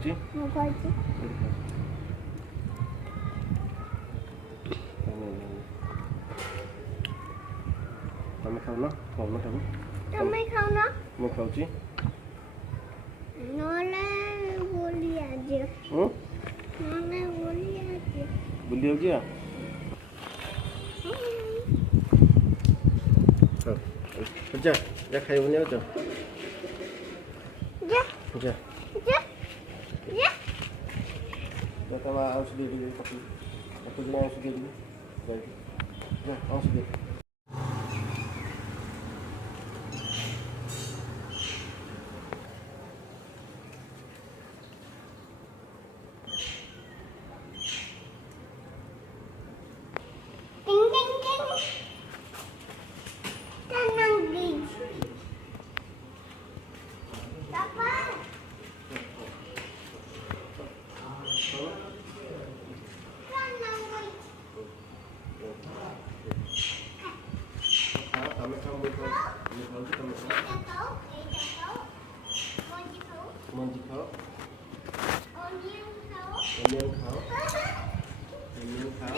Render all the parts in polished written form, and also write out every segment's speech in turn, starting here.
ଖାଉଛି? ମୁଁ ଖାଉଛି। ତମେ ଖାଉନ? ଖାଉନ ତାକୁ? ତମେ ଖାଉନ? ମୁଁ ଖାଉଛି। ନହେଲେ ବୁଲି ଆସିବ। ନହେଲେ ବୁଲି ଆସିବ। ବୁଲିବାକୁ ଯିବା? ଯା ଯା ଖାଇବୁନି ଆଉ ଯା ଯା ତମ ଆଉଁଷ ଦେଇଦେବି ତାକୁ ଜଣେ ଆଉଁଷ ଦେଇଦେବି ଯା ଆଉଁଷ ଦେଇ मंजी खाओ अनियन खाओ अनियन खाओ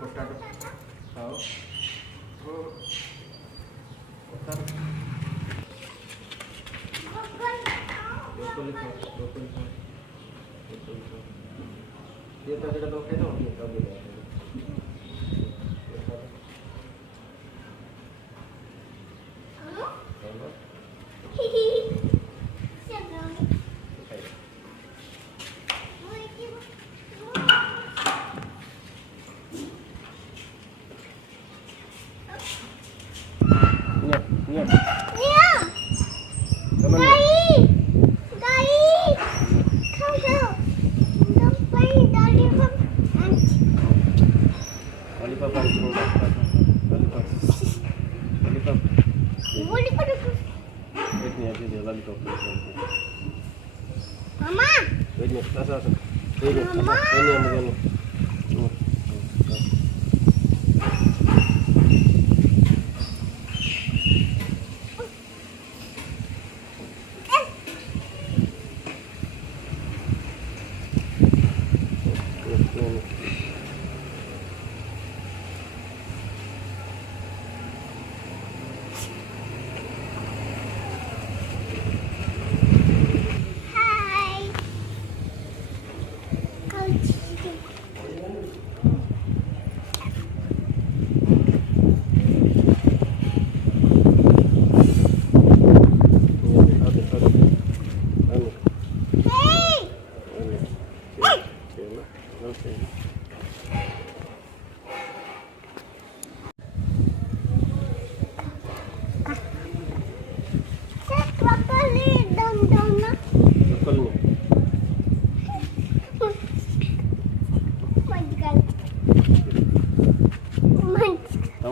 पोटैटो खाओ ब्रोकोली खाओ ये तो जरा तो खाई दो ये तो दे Mama. Ini, asal. Ini, ini yang begini.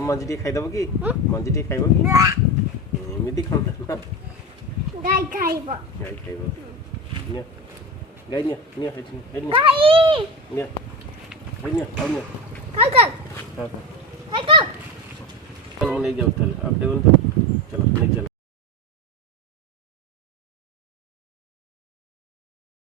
मंजी टी खाइदब कि मंजी टी खाइब कि एमिति खंता ना गाय खाइब निया गाय निया निया हेठी हेठी गाय निया हेठी निया आउ निया खाओ चलो मैं ले जाऊँ चलो आप देवन तो चलो ले चलो